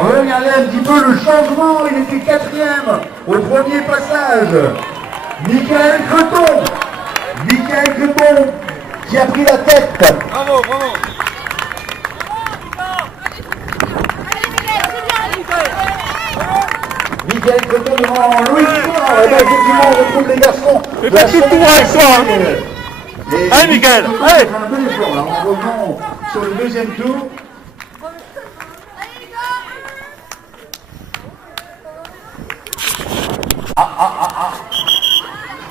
Regardez un petit peu le changement, il était quatrième au premier passage. Michael Creton. Michael Creton qui a pris la tête. Bravo, bravo. Michael Creton devant Louis Fort. Et bien effectivement on retrouve les garçons. Mais pas tout pour avec toi, hein. Allez Michael, allez. Un bel effort là, en revenant sur le deuxième tour.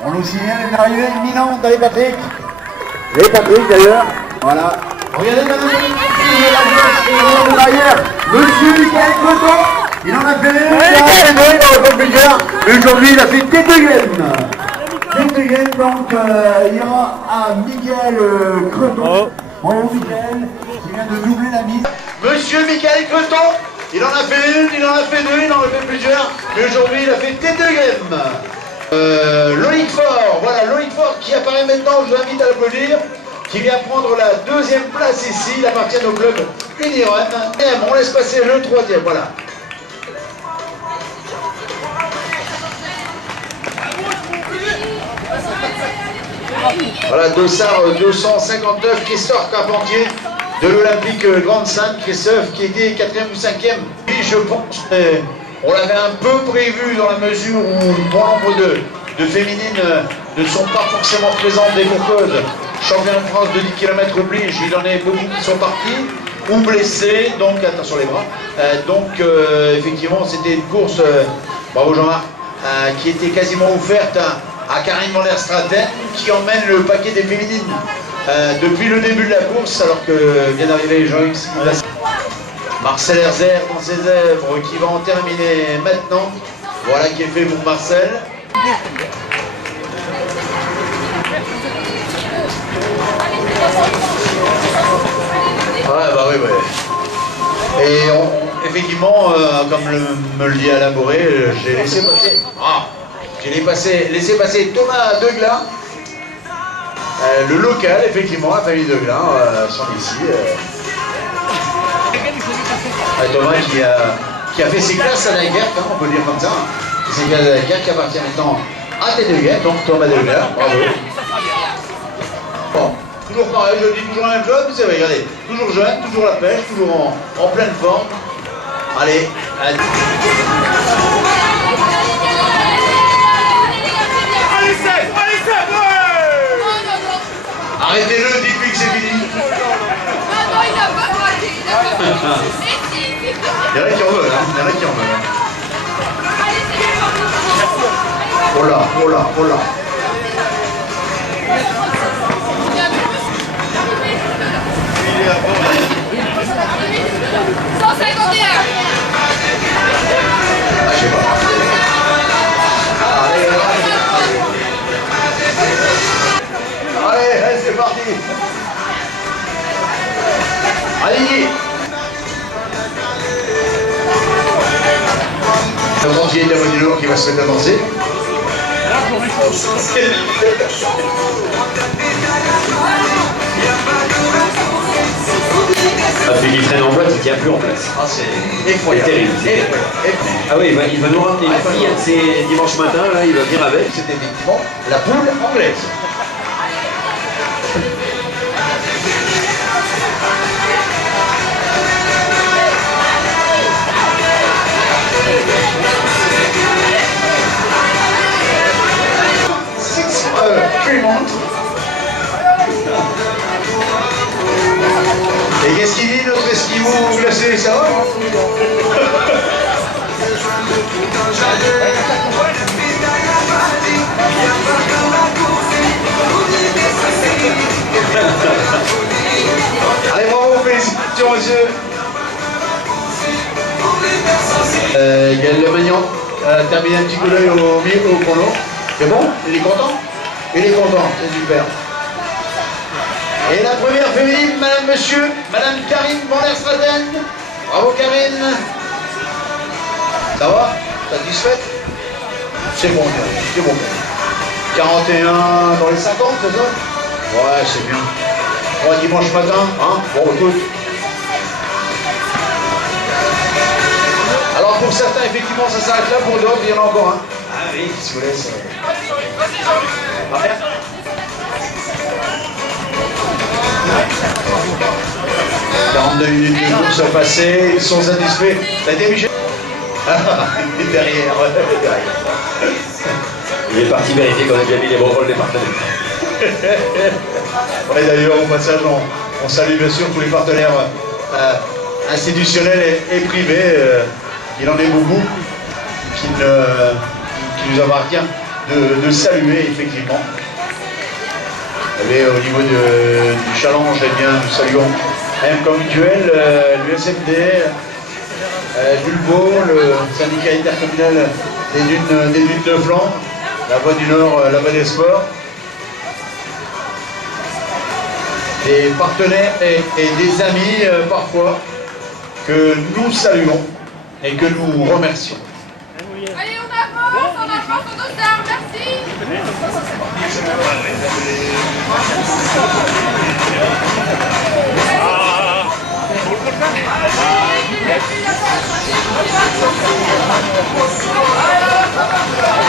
On nous signale une arrivée imminente dans les Patrick. Les Patrick d'ailleurs. Voilà. Regardez maintenant derrière. Monsieur Michael Creton. Il en a fait une. Aujourd'hui il a fait Tétéguen. Tétéguen donc il ira à Michael Creton. Bravo Michael qui vient de doubler la mise. Monsieur Michael Creton. Il en a fait une, il en a fait deux, il en a fait plusieurs. Mais aujourd'hui il a fait Tétéguen. Loïc Fort, voilà Loïc Fort qui apparaît maintenant, je vous invite à l'applaudir, qui vient prendre la deuxième place ici, il appartient au club Unirun. On laisse passer le troisième, voilà. Voilà, Dossard 259, Christophe Carpentier de l'Olympique Grande Sainte, Christophe qui était 4e ou 5e. Puis je pense on l'avait un peu prévu dans la mesure où bon nombre de féminines ne sont pas forcément présentes des coureuses. Championnat de France de 10 km oblige, il en est beaucoup qui sont partis ou blessés, donc attention les bras. Effectivement c'était une course, bravo Jean-Marc, qui était quasiment offerte à Karine Van der Straten qui emmène le paquet des féminines depuis le début de la course alors que vient d'arriver Jean-X. Marcel Herzer dans ses œuvres qui va en terminer maintenant. Voilà qui est fait pour Marcel. Ouais, bah oui, ouais. Et effectivement, comme me le dit Alain Boré, j'ai laissé passer. Laissé passer Thomas Deglin. Le local, effectivement, la famille Deglin sont ici. Thomas qui a fait ses classes à la guerre, on peut dire comme ça. C'est ses classes à la guerre qui appartient maintenant à Tétéguen, donc Thomas Deglin, bravo. Bon, toujours pareil, je dis toujours la même chose, c'est vrai, regardez, toujours jeune, toujours la pêche, toujours en pleine forme. Allez, allez. Arrêtez-le, dites-lui que c'est fini. Non, il n'a pas arrêté, il n'a pas arrêté. Il y en a qui en veulent, hein. Il y en a qui en veulent. Oh là, oh là, oh là. Ah, je sais pas. Allez, c'est parti. Allez. Le rentier d'Avenue qui va se mettre à danser. Celui qui traîne en boîte, il tient plus en place. Ah, c'est effroyable. Terrible. Ah oui, il va nous ramener une fille de ses dimanches matin, là, il va venir avec. C'est effectivement la poule anglaise. Fremont. Et qu'est-ce qu'il dit notre esquimau glacé, ça va? Allez, bravo, félicitations, monsieur. Gaël Lemagnan a terminé un petit coup d'œil au chrono. C'est bon? Il est content? Il est content, c'est super. Et la première féminine, madame, monsieur, madame Karine Van der Straten. Bravo Karine. Ça va? Satisfaite? C'est bon, c'est bon. 41 dans les 50, c'est ça? Ouais, c'est bien. Bon, dimanche matin, hein? Bon, écoute. pour certains, effectivement, ça s'arrête là. Pour d'autres, il y en a encore un. Ah oui, si vous voulez, ça... Ah, merde. 42 minutes de course passées, ils sont satisfaits. T'as été Michel? Ah, il est derrière. Il est parti vérifier qu'on a bien mis les bons rôles des partenaires. Ouais, d'ailleurs, au passage, on salue bien sûr tous les partenaires institutionnels et privés. Il en est beaucoup qui nous appartient de saluer, effectivement. Et au niveau du challenge, eh bien, nous saluons comme mutuel, l'USMD, Dulbo, le syndicat intercommunal des dunes de Flandre, la Voie du Nord, la Voie des Sports, des partenaires et des amis parfois que nous saluons et que nous remercions. Allez, on avance au dossard, merci.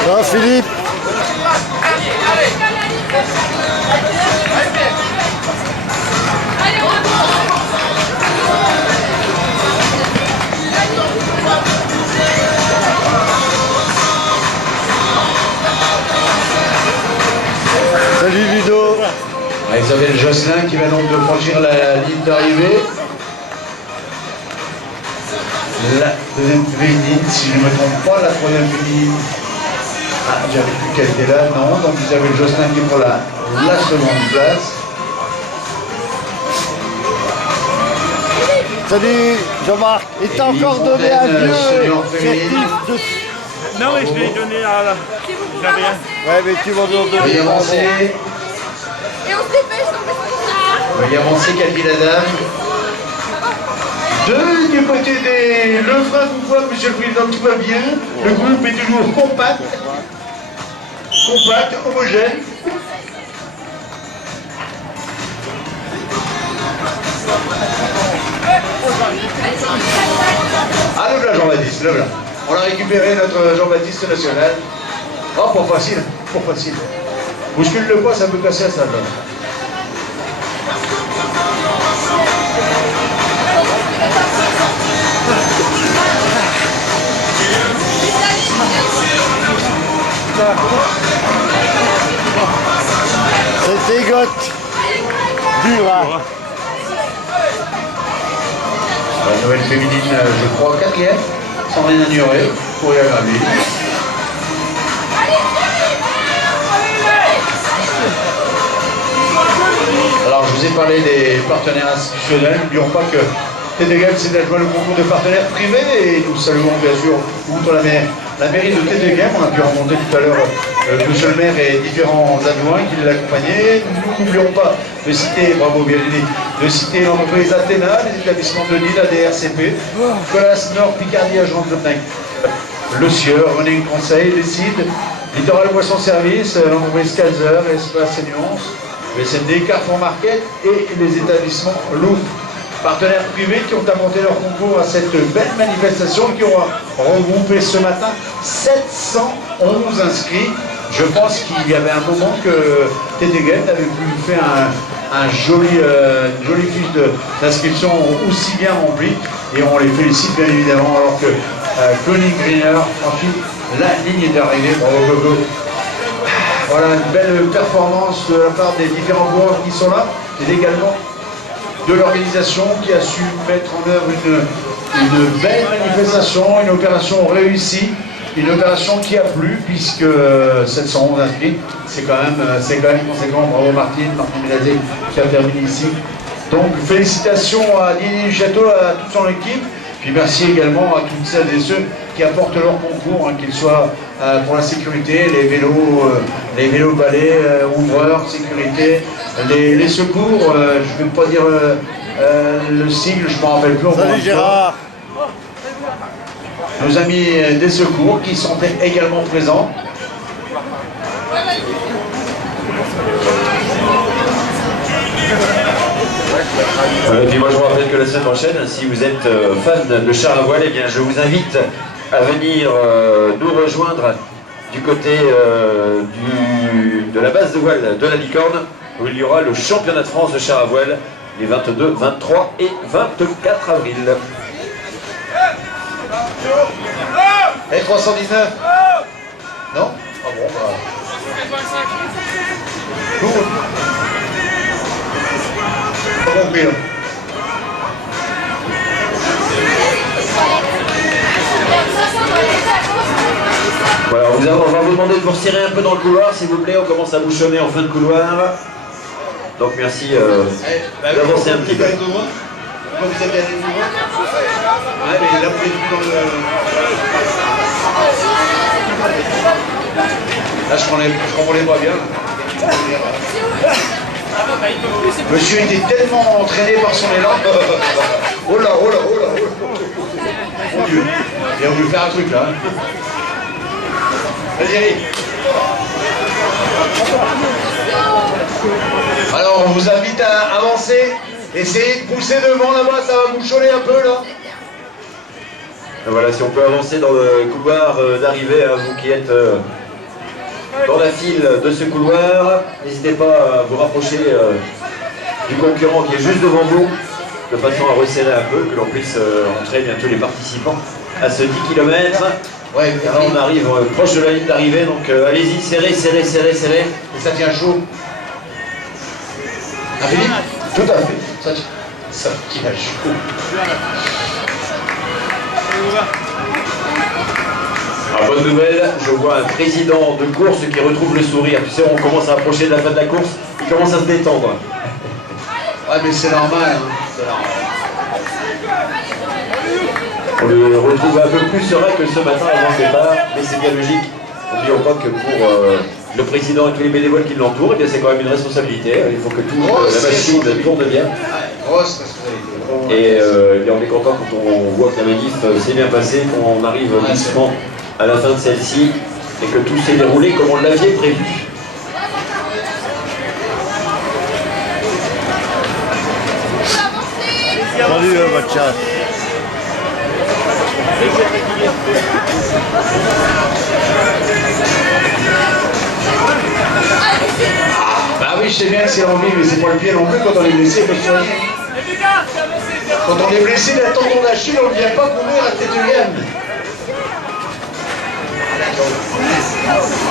Non, Philippe. Allez, on avance. Salut Ludo. Isabelle Josselin qui va donc de franchir la ligne d'arrivée. La deuxième féminine, si je ne me trompe pas, la troisième féminine. Ah, j'avais plus qu'elle était là, non. Donc Isabelle Josselin qui prend la seconde place. Salut Jean-Marc. Et t'as encore donné un vieux certif de... Non, mais je l'ai donné à la... J'avais un. Ouais, mais tu vas nous donner. Veuillez avancer. Et on se dépêche, on fait ça. Veuillez avancer, Cathy la dame. Du côté des Lefrain, vous voyez, monsieur le président, tout va bien. Le groupe est toujours compact, homogène. Ah, le là, Jean-Baptiste, le là. On a récupéré notre Jean-Baptiste national. Oh, pas facile, pas facile. Bouscule le poids, ça peut casser la salle, là. C'était Goth. Dur, hein. La nouvelle féminine, je crois, 4e, sans rien ignorer, pour y aggraver. Alors, je vous ai parlé des partenaires institutionnels. N'oublions pas que TTGM, c'est déjà le concours de partenaires privés et nous saluons bien sûr, outre la mairie de TTGM. On a pu rencontrer tout à l'heure monsieur le maire et différents adjoints qui l'accompagnaient. Nous n'oublions pas de citer, bravo Virginie, de citer l'entreprise Athéna, les établissements de Lille, la DRCP, Colas Nord, Picardie, Agence de Pnec, Le Sieur, Running Conseil, les CID, Littoral Boisson Service, l'entreprise Calzer, Espace et Nuance, le SMD, Carrefour Market et les établissements Louvre. Partenaires privés qui ont apporté leur concours à cette belle manifestation qui aura regroupé ce matin 711 inscrits. Je pense qu'il y avait un moment que TTGM avait pu faire une jolie fiche d'inscription aussi bien remplie et on les félicite bien évidemment alors que Connie Greener franchit la ligne d'arrivée. Bravo Gogo. Voilà une belle performance de la part des différents coureurs qui sont là et également de l'organisation qui a su mettre en œuvre une belle manifestation, une opération réussie, une opération qui a plu puisque 711 inscrits, c'est quand même conséquent. Bravo Martine Ménazé qui a terminé ici. Donc félicitations à Didier Château, à toute son équipe, puis merci également à toutes celles et ceux qui apportent leur concours, qu'ils soient pour la sécurité, les vélos balais, ouvreurs, sécurité, les secours, je ne vais pas dire le sigle, je ne m'en rappelle plus. Salut Gérard. Nos amis des secours qui sont également présents. Et puis moi je vous rappelle que la semaine prochaine, si vous êtes fan de char à voile, eh bien je vous invite à venir nous rejoindre du côté de la base de voile de la Licorne, où il y aura le championnat de France de char à voile les 22, 23 et 24 avril. Et 319. Non? Ah bon, bah. Cool. Pas compris, là. Voilà, on va vous demander de vous resserrer un peu dans le couloir, s'il vous plaît. On commence à bouchonner en fin de couloir. Donc merci d'avancer un petit peu. Pourquoi vous avez allé plus loin? Ouais, mais là vous êtes plus dans le... Là je comprenais pas bien. Monsieur était tellement entraîné par son élan. Oh là, oh là, oh là, oh là. Mon Dieu. Il a voulu faire un truc là. Vas-y, Eric. Alors on vous invite à avancer. Essayez de pousser devant là-bas, ça va bouchonner un peu là. Voilà, si on peut avancer dans le couloir d'arrivée, vous qui êtes dans la file de ce couloir, n'hésitez pas à vous rapprocher du concurrent qui est juste devant vous, de façon à resserrer un peu, que l'on puisse entrer bientôt les participants à ce 10 km. Ouais, Là, on arrive proche de la ligne d'arrivée, donc allez-y, serrez, serrez, serrez, serrez. Et ça tient chaud. Ah, Philippe? Tout à fait. Ça tient chaud. Alors, bonne nouvelle, je vois un président de course qui retrouve le sourire. Tu sais, on commence à approcher de la fin de la course, il commence à se détendre. Ouais, mais c'est normal, hein. C'est normal. On le retrouve un peu plus serein que ce matin avant le départ, mais c'est bien logique. N'oublions pas que pour le président et tous les bénévoles qui l'entourent, eh c'est quand même une responsabilité. Il faut que toute la machine tourne bien. Grosse responsabilité. Et bien on est content quand on voit que la manif s'est bien passée, qu'on arrive doucement à la fin de celle-ci et que tout s'est déroulé comme on l'avait prévu. Salut, votre chat. Bah oui, je sais bien que c'est l'envie, mais c'est pas le pied non plus. Quand on est blessé, il faut se soigner. Quand on est blessé d'un tendon d'Achille, on ne vient pas courir à Téturienne.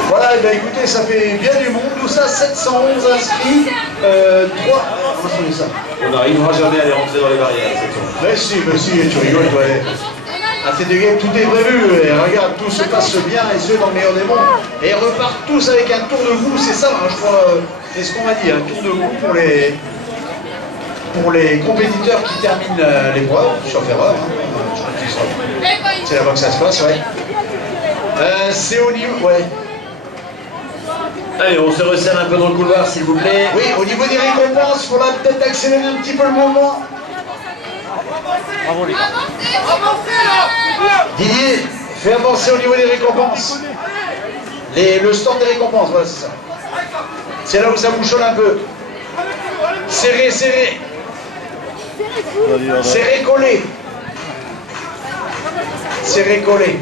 Voilà, et bien écoutez, ça fait bien du monde, tout ça, 711 inscrits, 3... Comment on dit ça? On n'arrivera jamais à les rentrer dans les barrières, c'est tout. Mais si, tu rigoles, toi. À Téturienne, tout est prévu, et regarde, tout se passe bien, et ce, dans le meilleur des mondes. Et ils repartent tous avec un tour de goût, c'est ça, hein, je crois, c'est ce qu'on m'a dit, un tour de goût pour les compétiteurs qui terminent l'épreuve, sauf erreur, hein, je crois qu'ils sont. C'est là-bas que ça se passe, ouais. C'est au niveau, ouais. Allez, on se resserre un peu dans le couloir, s'il vous plaît. Oui, au niveau des récompenses, il faudra peut-être accélérer un petit peu le mouvement. Bravo les gars. Didier, fais avancer au niveau des récompenses. Le stand des récompenses, voilà, c'est ça. C'est là où ça bouchonne un peu. Serré, serré. Serré, collé. Serré, collé.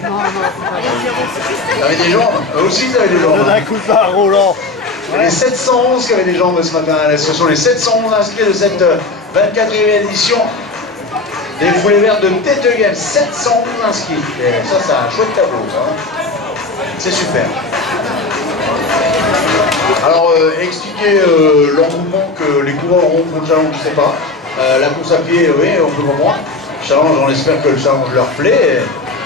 T'avais des jambes? Eux aussi, t'avais des jambes. D'un coup de barre Roland. Les 711 qui avaient des jambes ce matin. Ce sont les 711 inscrits de cette 24e édition des Foulées Vertes de Téturienne. 711 inscrits. Et ça, c'est un chouette tableau, ça. C'est super. Alors, expliquer l'engouement que les coureurs auront pour le challenge, je ne sais pas. La course à pied, oui, on peut comprendre. Le challenge, on espère que le challenge leur plaît.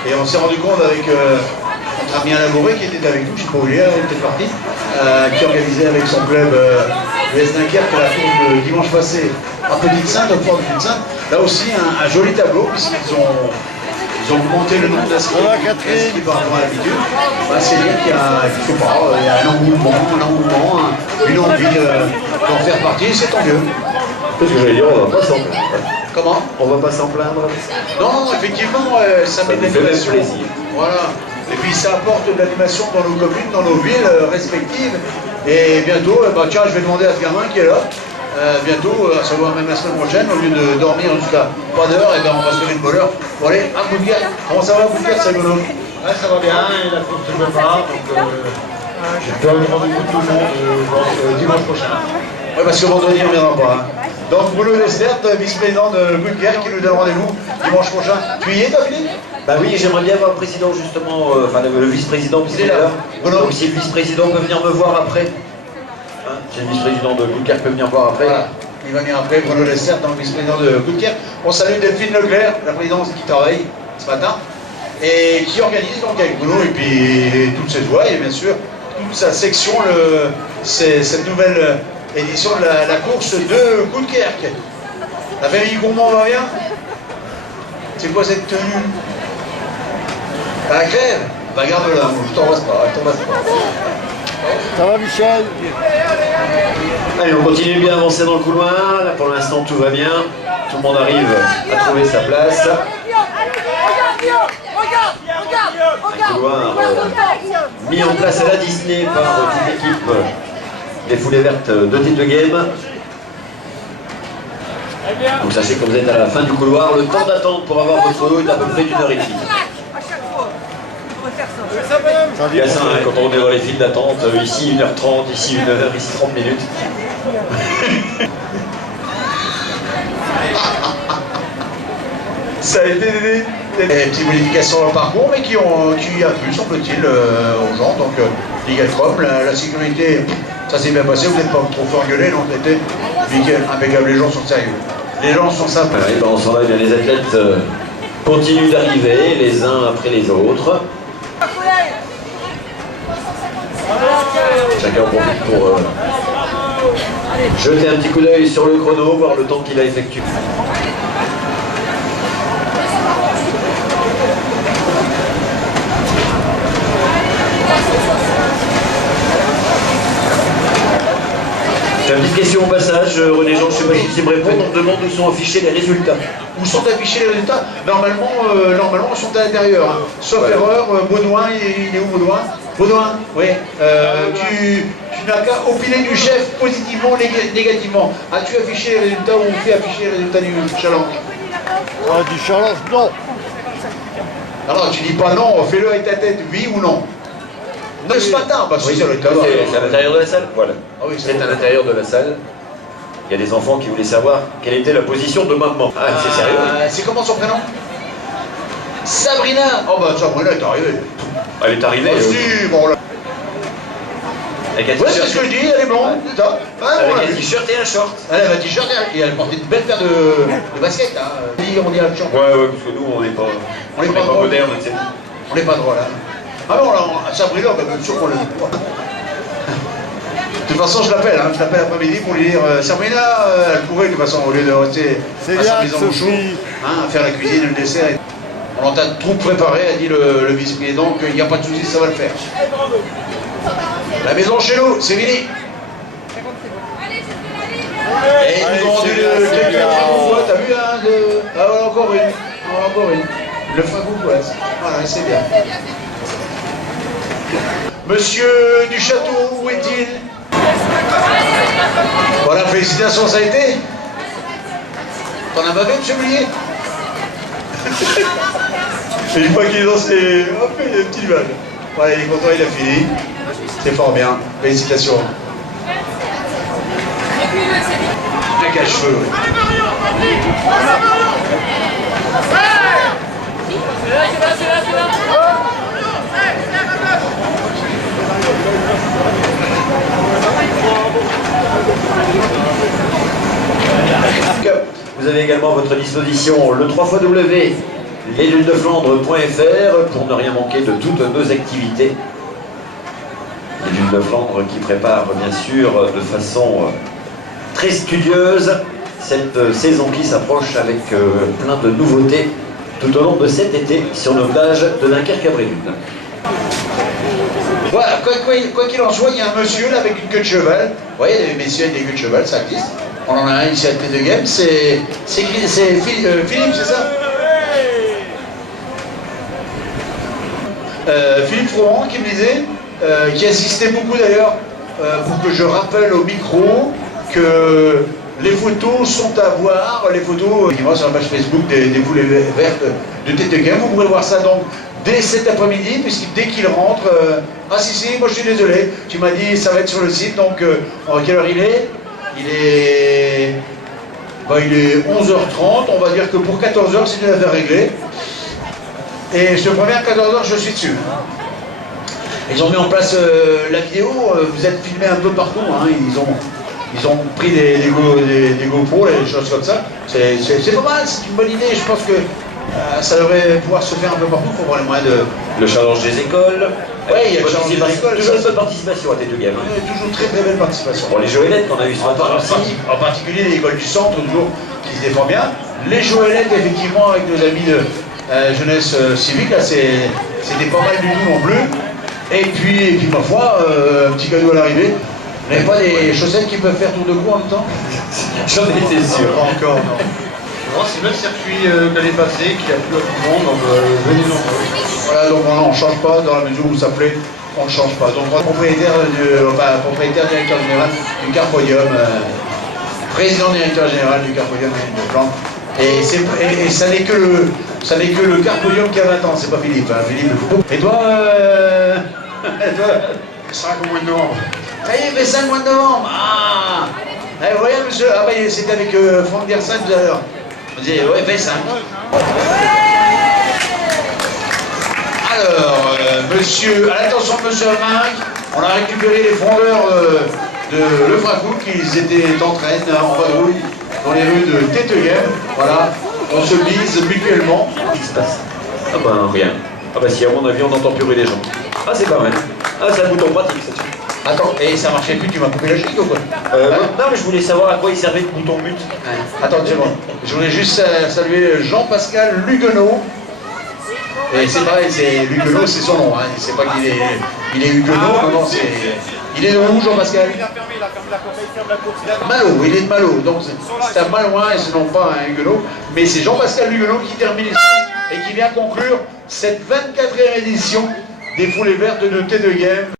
Et on s'est rendu compte avec notre ami Alain Boré qui était avec nous, je ne sais pas où il est, il est peut-être parti, qui organisait avec son club l'US Dunkerque la course de dimanche passé à Petite-Sainte, au port de Petite-Sainte. Là aussi, un joli tableau, puisqu'ils ont augmenté le nombre d'inscrits par rapport à l'habitude. Bah, c'est dire qu'il y a, je sais pas, il y a un engouement, une envie d'en faire partie, c'est tant mieux. Qu'est-ce que j'allais dire, on va pas s'en plaindre. Comment? On va pas s'en plaindre. Non, effectivement, ça met de l'animation. Voilà. Et puis ça apporte de l'animation dans nos communes, dans nos villes respectives. Et bientôt, bah, tiens, je vais demander à ce gamin qui est là, bientôt, à savoir même la semaine prochaine, au lieu de dormir jusqu'à pas d'heure, et ben on va se lever de bonne heure pour aller à Gouttière. Comment ça va, Gouttière, c'est rigolo? Ouais, ça va bien, et la course se prépare, donc je donne rendez-vous tout le monde dimanche prochain. Oui, parce que vendredi, on ne viendra pas. Hein. Donc, Bruno Lestert, vice-président de Gouttière, qui nous donne rendez-vous dimanche prochain. Tu y es, toi, Philippe? Bah oui, j'aimerais bien voir le président, justement, enfin le vice-président, puisqu'il est là. Donc si le vice-président peut venir me voir après. Hein, si le vice-président de Gouttière peut venir voir après. Voilà. Il va venir après, Bruno Lestert, donc vice-président de Gouttière. On salue Delphine Leclerc, la présidente qui travaille ce matin, et qui organise donc avec Bruno, et puis toutes ses voix, et bien sûr, toute sa section, cette nouvelle édition de la course de Gouttière. La famille Gourmand va bien? C'est quoi cette tenue? À la crève? Bah garde-la, je t'embrasse pas, Ça va, Michel? Allez, on continue bien à avancer dans le couloir. Là, pour l'instant, tout va bien. Tout le monde arrive à trouver sa place. Un couloir mis en place à la Disney par toute l'équipe des Foulées Vertes de Titre de Game. Donc sachez que vous êtes à la fin du couloir. Le temps d'attente pour avoir votre lot est à peu près d'1h30. Il y a ça, hein, quand on est dans les files d'attente, ici 1h30, ici 1h, ici 30 minutes. Ça a été des petites modifications dans le parcours, mais qui a plu, semble-t-il, aux gens. Donc, Ligatrom, la sécurité, ça s'est bien passé, vous n'êtes pas trop fait engueuler, donc c'était nickel, impeccable, les gens sont sérieux. Les gens sont sympas. Ouais, ben on s'en va, les athlètes continuent d'arriver, les uns après les autres. Chacun en profite pour jeter un petit coup d'œil sur le chrono, voir le temps qu'il a effectué. J'ai une petite question au passage, René Jean, je ne sais pas si tu sais me répondre, on demande où sont affichés les résultats. Où sont affichés les résultats? Normalement, ils sont à l'intérieur. Hein. Sauf erreur, Baudouin, il est où Baudouin? Baudouin, oui. Tu n'as qu'à opiner du chef positivement, négativement. As-tu affiché les résultats ou on fait afficher les résultats du challenge? Du challenge, non. Alors tu dis pas non, fais-le avec ta tête, oui ou non? Non, ce matin, parce que Oui, c'est à l'intérieur de la salle, voilà. Ah oui, c'est à l'intérieur de la salle. Il y a des enfants qui voulaient savoir quelle était la position de maman. Ah, c'est sérieux? C'est comment son prénom? Sabrina. Oh bah Sabrina est arrivée. Elle est arrivée. Si, bon là. Avec un Ouais, c'est ce que je dis, elle est blonde, c'est ça. avec un t-shirt et un short. Elle avait un t-shirt et elle portait une belle paire de baskets. Hein. On dit à la chambre. Ouais, parce que nous, on n'est pas drôle. moderne, etc. On n'est pas drôle, hein. Ah non, là, à Sabrina, bah, bien sûr qu'on le. De toute façon, je l'appelle après-midi pour lui dire Sabrina, elle pourrait de toute façon, au lieu de rester à sa maison au chaud, hein, à faire la cuisine, le dessert. On entend tout préparé, a dit le vice-président qu'il n'y a pas de souci, ça va le faire. La maison chez nous, c'est fini. Et ils nous ont rendu quelques fois, t'as vu hein, ah voilà, encore une. Le fragoupoise. Voilà, c'est bien. Monsieur du château, où est-il? Voilà, félicitations, ça a été? T'en as bavé, monsieur Boulier? Une fois qu'il est dans ses... Hop, il a un petit mal. Voilà, il est content, il a fini. C'est fort bien. Félicitations. Un cache-feu, oui. Vous avez également à votre disposition le 3xW lesdulesdeflandre.fr pour ne rien manquer de toutes nos activités. Les Dunes de Flandre qui préparent bien sûr de façon très studieuse cette saison qui s'approche avec plein de nouveautés tout au long de cet été sur nos plages de Dunkerque-à-Bréville. Voilà, quoi qu'il en soit, il y a un monsieur là avec une queue de cheval. Vous voyez, les messieurs avec des queues de cheval, ça existe. On en a un ici à Titre de Game, c'est Philippe, c'est ça? Philippe Froment qui me disait, qui assistait beaucoup d'ailleurs, pour que je rappelle au micro que Les photos sont à voir, les photos, dis-moi sur la page Facebook des foulées vertes de Tête de Game. Vous pourrez voir ça donc dès cet après-midi, puisque dès qu'il rentre, ah si, moi je suis désolé, tu m'as dit ça va être sur le site, donc à quelle heure il est? Il est 11h30, on va dire que pour 14h c'est une affaire réglée. Et je te préviens, à 14h je suis dessus. Ils ont mis en place la vidéo, vous êtes filmés un peu partout, hein, ils ont pris des GoPro, des choses comme ça. C'est pas mal, c'est une bonne idée, je pense que ça devrait pouvoir se faire un peu partout, il faut voir les moyens de... Le challenge des écoles. Oui, il y a le challenge des écoles. Toujours une bonne participation à Tête de Game. Toujours très belle participation. Bon, les joëlettes qu'on a eu ce matin aussi. En particulier l'école du centre, toujours, qui se défend bien. Les joëlettes, effectivement, avec nos amis de jeunesse civique, là, c'était pas mal du tout non plus. Et puis ma foi, un petit cadeau à l'arrivée. Vous n'avez pas des chaussettes qui peuvent faire tour de cou en même temps? J'en étais sûr. Pas encore, non. Non, c'est le circuit l'année passée qui a plu à tout le monde, donc venez nombreux. Voilà, donc on ne change pas dans la mesure où ça plaît, on ne change pas. Donc propriétaire, directeur général du Carpodium, président directeur général du Carpodium de Plan. Et ça n'est que le Carpodium qui a 20 ans, c'est pas Philippe. Hein, Philippe. Et toi, Ça sera au mois de novembre. ça y est, il fait 5 mois de novembre. Ah, vous voyez, monsieur, ah bah c'était avec Franck Dersin tout à l'heure. On disait, ouais, fait 5. Alors, monsieur, à l'attention de monsieur Alminck, on a récupéré les frondeurs de Lefrancou qui étaient en train, en vadrouille, dans les rues de Tête de Game. Voilà, on se bise mutuellement. Qu'est-ce qui se passe? Ah ben rien. Ah ben si, à mon avis, on n'entend plus rire les gens. Ah c'est pas mal. Ah c'est un bouton pratique ça. Attends, et ça marchait plus, tu m'as coupé la chic ou quoi? Non mais je voulais savoir à quoi il servait le bouton mute. Attends, c'est bon. Je voulais juste saluer Jean-Pascal Luguenot. Et c'est pareil, Luguenot, c'est son nom. Hein. C'est pas qu'il est Huguenot, non, il est de où, Jean-Pascal? Il a fermé la course, il ferme la course. Malo, il est de Malo. Donc c'est un Malouin et ce n'est pas un Huguenot. Mais c'est Jean-Pascal Luguenot qui termine et qui vient conclure cette 24e édition des Foulées Vertes de Tête de Game.